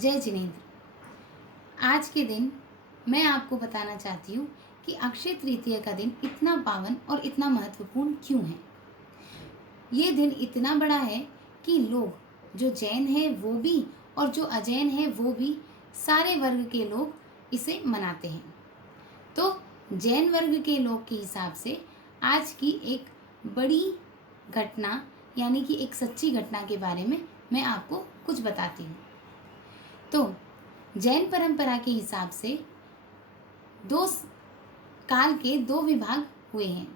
जय जिनेंद्र। आज के दिन मैं आपको बताना चाहती हूँ कि अक्षय तृतीया का दिन इतना पावन और इतना महत्वपूर्ण क्यों है। ये दिन इतना बड़ा है कि लोग जो जैन है वो भी और जो अजैन है वो भी, सारे वर्ग के लोग इसे मनाते हैं। तो जैन वर्ग के लोग के हिसाब से आज की एक बड़ी घटना यानी कि एक सच्ची घटना के बारे में मैं आपको कुछ बताती हूँ। तो जैन परंपरा के हिसाब से काल के दो विभाग हुए हैं।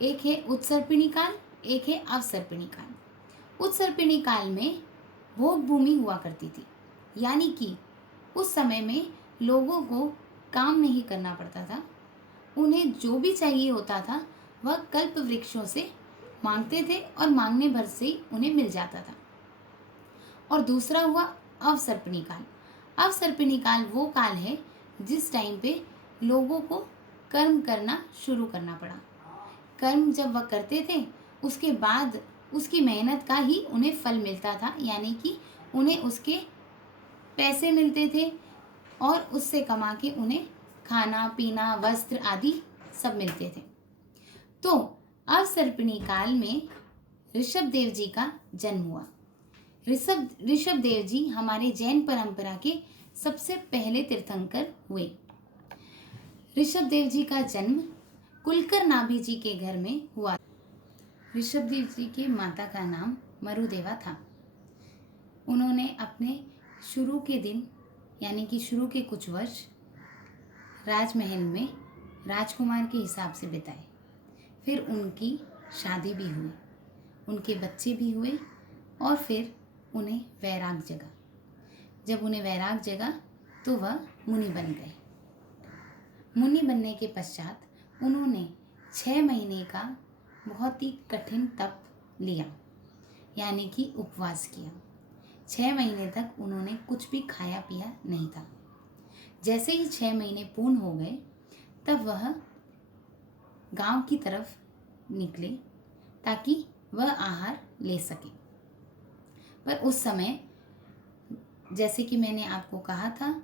एक है उत्सर्पिणी काल, एक है अवसर्पिणी काल। उत्सर्पिणी काल में भोग भूमि हुआ करती थी, यानी कि उस समय में लोगों को काम नहीं करना पड़ता था। उन्हें जो भी चाहिए होता था वह कल्प वृक्षों से मांगते थे और मांगने भर से ही उन्हें मिल जाता था। और दूसरा हुआ अवसर्पिणी काल। अवसर्पिणी काल वो काल है जिस टाइम पे लोगों को कर्म करना शुरू करना पड़ा। कर्म जब वह करते थे उसके बाद उसकी मेहनत का ही उन्हें फल मिलता था, यानी कि उन्हें उसके पैसे मिलते थे और उससे कमा के उन्हें खाना पीना वस्त्र आदि सब मिलते थे। तो अवसर्पिणी काल में ऋषभ देव जी का जन्म हुआ। ऋषभ देव जी हमारे जैन परंपरा के सबसे पहले तीर्थंकर हुए। ऋषभ देव जी का जन्म कुलकर नाभि जी के घर में हुआ। ऋषभ देव जी के माता का नाम मरुदेवा था। उन्होंने अपने शुरू के दिन यानी कि शुरू के कुछ वर्ष राजमहल में राजकुमार के हिसाब से बिताए। फिर उनकी शादी भी हुई, उनके बच्चे भी हुए और फिर उन्हें वैराग जगा। जब उन्हें वैराग जगा तो वह मुनि बन गए। मुनि बनने के पश्चात उन्होंने 6 महीने का बहुत ही कठिन तप लिया, यानी कि उपवास किया। 6 महीने तक उन्होंने कुछ भी खाया पिया नहीं था। जैसे ही 6 महीने पूर्ण हो गए तब वह गांव की तरफ निकले ताकि वह आहार ले सके। पर उस समय, जैसे कि मैंने आपको कहा था,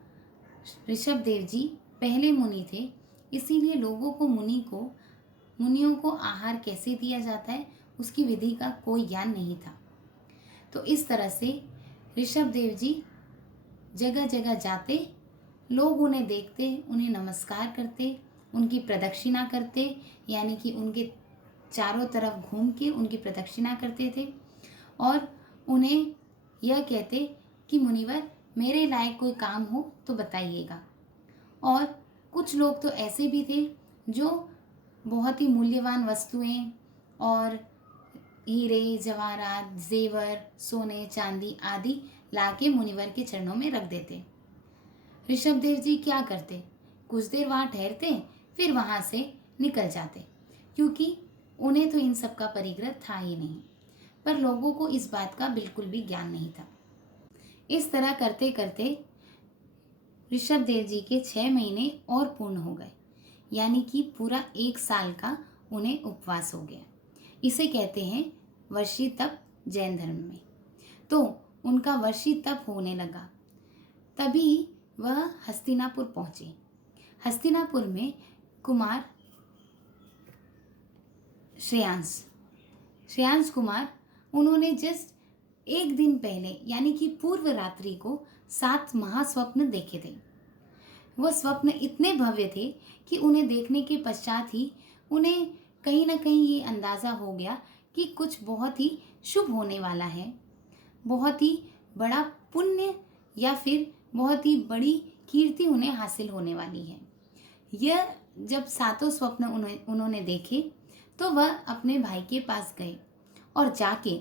ऋषभ देव जी पहले मुनि थे, इसीलिए लोगों को मुनियों को आहार कैसे दिया जाता है उसकी विधि का कोई ज्ञान नहीं था। तो इस तरह से ऋषभ देव जी जगह जगह जाते, लोग उन्हें देखते, उन्हें नमस्कार करते, उनकी प्रदक्षिणा करते, यानी कि उनके चारों तरफ घूम के उनकी प्रदक्षिणा करते थे और उन्हें यह कहते कि मुनिवर, मेरे लायक कोई काम हो तो बताइएगा। और कुछ लोग तो ऐसे भी थे जो बहुत ही मूल्यवान वस्तुएं और हीरे जवाहरात जेवर सोने चांदी आदि लाके मुनिवर के चरणों में रख देते। ऋषभ देव जी क्या करते, कुछ देर वहाँ ठहरते, फिर वहाँ से निकल जाते, क्योंकि उन्हें तो इन सब का परिग्रह था ही नहीं। पर लोगों को इस बात का बिल्कुल भी ज्ञान नहीं था। इस तरह करते करते ऋषभ देव जी के 6 महीने और पूर्ण हो गए, यानी कि पूरा 1 साल का उन्हें उपवास हो गया। इसे कहते हैं वर्षी तप जैन धर्म में। तो उनका वर्षी तप होने लगा, तभी वह हस्तिनापुर पहुंचे। हस्तिनापुर में कुमार श्रेयांश कुमार, उन्होंने जस्ट 1 दिन पहले यानी कि पूर्व रात्रि को 7 महास्वप्न देखे थे। वह स्वप्न इतने भव्य थे कि उन्हें देखने के पश्चात ही उन्हें कहीं ना कहीं ये अंदाज़ा हो गया कि कुछ बहुत ही शुभ होने वाला है, बहुत ही बड़ा पुण्य या फिर बहुत ही बड़ी कीर्ति उन्हें हासिल होने वाली है। यह जब 7 स्वप्न उन्होंने देखे तो वह अपने भाई के पास गए और जाके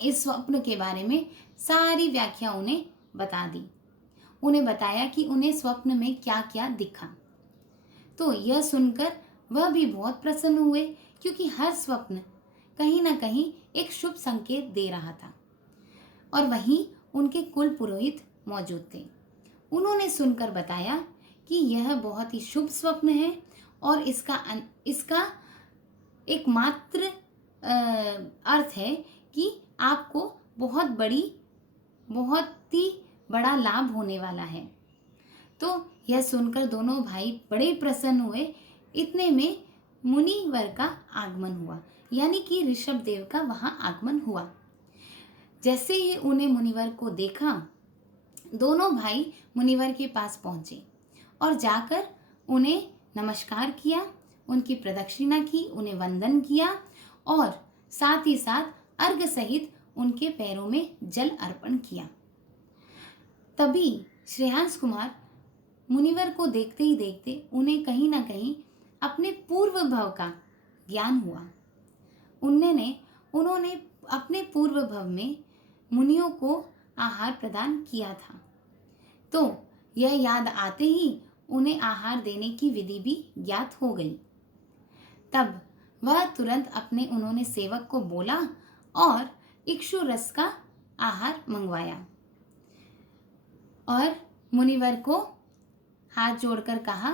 इस स्वप्न के बारे में सारी व्याख्या उन्हें बता दी। उन्हें बताया कि उन्हें स्वप्न में क्या क्या दिखा। तो यह सुनकर वह भी बहुत प्रसन्न हुए, क्योंकि हर स्वप्न कहीं ना कहीं एक शुभ संकेत दे रहा था। और वहीं उनके कुल पुरोहित मौजूद थे। उन्होंने सुनकर बताया कि यह बहुत ही शुभ स्वप्न है और इसका एकमात्र अर्थ है कि आपको बहुत ही बड़ा लाभ होने वाला है। तो यह सुनकर दोनों भाई बड़े प्रसन्न हुए। इतने में मुनिवर का आगमन हुआ, यानी कि ऋषभ देव का वहां आगमन हुआ। जैसे ही उन्हें मुनिवर को देखा, दोनों भाई मुनिवर के पास पहुंचे और जाकर उन्हें नमस्कार किया, उनकी प्रदक्षिणा की, उन्हें वंदन किया और साथ ही साथ अर्घ सहित उनके पैरों में जल अर्पण किया। तभी श्रेयांश कुमार मुनिवर को देखते ही देखते उन्हें कहीं ना कहीं अपने पूर्व भव का ज्ञान हुआ। उन्होंने अपने पूर्व भव में मुनियों को आहार प्रदान किया था। तो यह याद आते ही उन्हें आहार देने की विधि भी ज्ञात हो गई। तब वह तुरंत उन्होंने सेवक को बोला और इक्षु रस का आहार मंगवाया और मुनिवर को हाथ जोड़कर कहा,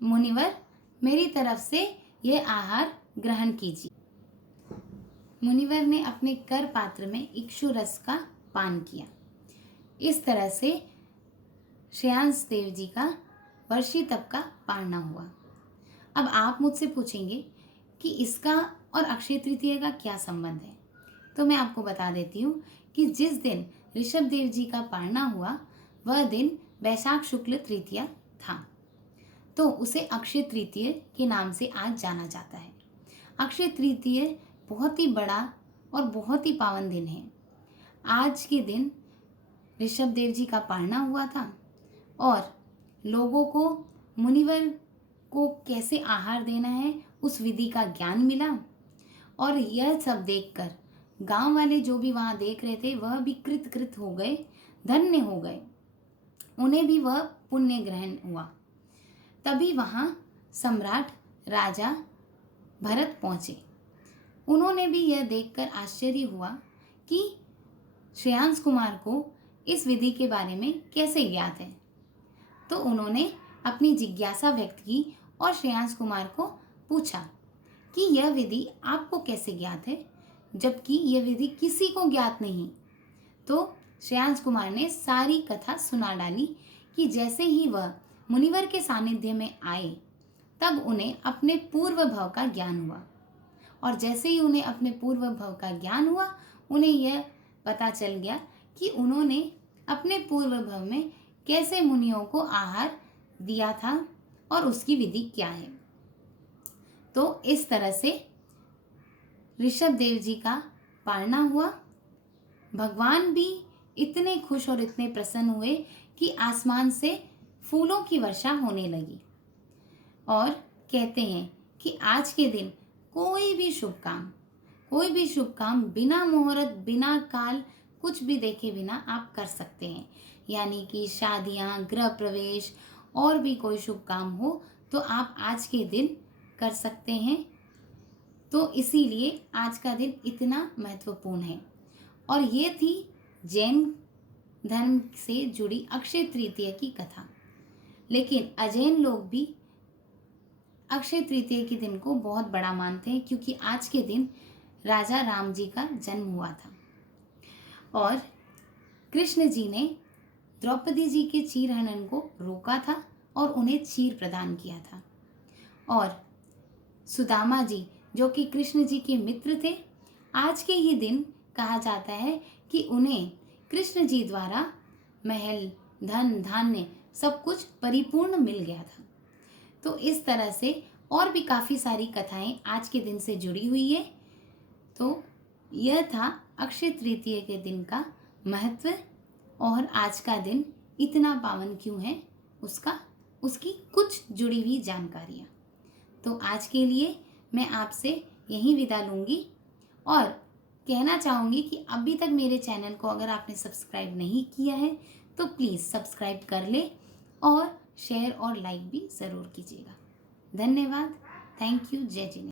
मुनिवर, मेरी तरफ से यह आहार ग्रहण कीजिए। मुनिवर ने अपने कर पात्र में इक्षु रस का पान किया। इस तरह से श्रेयांश देव जी का वर्षी तप का पारणा हुआ। अब आप मुझसे पूछेंगे कि इसका और अक्षय तृतीया का क्या संबंध है। तो मैं आपको बता देती हूँ कि जिस दिन ऋषभ देव जी का पारणा हुआ वह दिन वैशाख शुक्ल तृतीया था, तो उसे अक्षय तृतीया के नाम से आज जाना जाता है। अक्षय तृतीया बहुत ही बड़ा और बहुत ही पावन दिन है। आज के दिन ऋषभ देव जी का पारणा हुआ था और लोगों को मुनिवर को कैसे आहार देना है उस विधि का ज्ञान मिला और यह सब देखकर गांव वाले जो भी वहां देख रहे थे वह भी कृत हो गए, धन्य हो गए, उन्हें भी वह पुण्य ग्रहण हुआ। तभी वहां सम्राट राजा भरत पहुंचे। उन्होंने भी यह देखकर आश्चर्य हुआ कि श्रेयांश कुमार को इस विधि के बारे में कैसे ज्ञात है। तो उन्होंने अपनी जिज्ञासा व्यक्त की और श्रेयांश कुमार को पूछा कि यह विधि आपको कैसे ज्ञात है, जबकि यह विधि किसी को ज्ञात नहीं। तो श्रेयांश कुमार ने सारी कथा सुना डाली कि जैसे ही वह मुनिवर के सानिध्य में आए तब उन्हें अपने पूर्व भव का ज्ञान हुआ और जैसे ही उन्हें अपने पूर्व भव का ज्ञान हुआ उन्हें यह पता चल गया कि उन्होंने अपने पूर्व भव में कैसे मुनियों को आहार दिया था और उसकी विधि क्या है। तो इस तरह से ऋषभ देव जी का पारणा हुआ। भगवान भी इतने खुश और इतने प्रसन्न हुए कि आसमान से फूलों की वर्षा होने लगी और कहते हैं कि आज के दिन कोई भी शुभ काम बिना मुहूर्त, बिना काल, कुछ भी देखे बिना आप कर सकते हैं। यानी कि शादियां, गृह प्रवेश और भी कोई शुभ काम हो तो आप आज के दिन कर सकते हैं। तो इसीलिए आज का दिन इतना महत्वपूर्ण है। और ये थी जैन धर्म से जुड़ी अक्षय तृतीया की कथा। लेकिन अजैन लोग भी अक्षय तृतीया के दिन को बहुत बड़ा मानते हैं क्योंकि आज के दिन राजा राम जी का जन्म हुआ था और कृष्ण जी ने द्रौपदी जी के चीर हनन को रोका था और उन्हें चीर प्रदान किया था। और सुदामा जी जो कि कृष्ण जी के मित्र थे, आज के ही दिन कहा जाता है कि उन्हें कृष्ण जी द्वारा महल, धन, धान्य सब कुछ परिपूर्ण मिल गया था। तो इस तरह से और भी काफ़ी सारी कथाएं आज के दिन से जुड़ी हुई है। तो यह था अक्षय तृतीया के दिन का महत्व और आज का दिन इतना पावन क्यों है उसकी कुछ जुड़ी हुई जानकारियाँ। तो आज के लिए मैं आपसे यहीं विदा लूँगी और कहना चाहूँगी कि अभी तक मेरे चैनल को अगर आपने सब्सक्राइब नहीं किया है तो प्लीज़ सब्सक्राइब कर ले और शेयर और लाइक भी ज़रूर कीजिएगा। धन्यवाद। Thank you. जय जिनेन्द्र।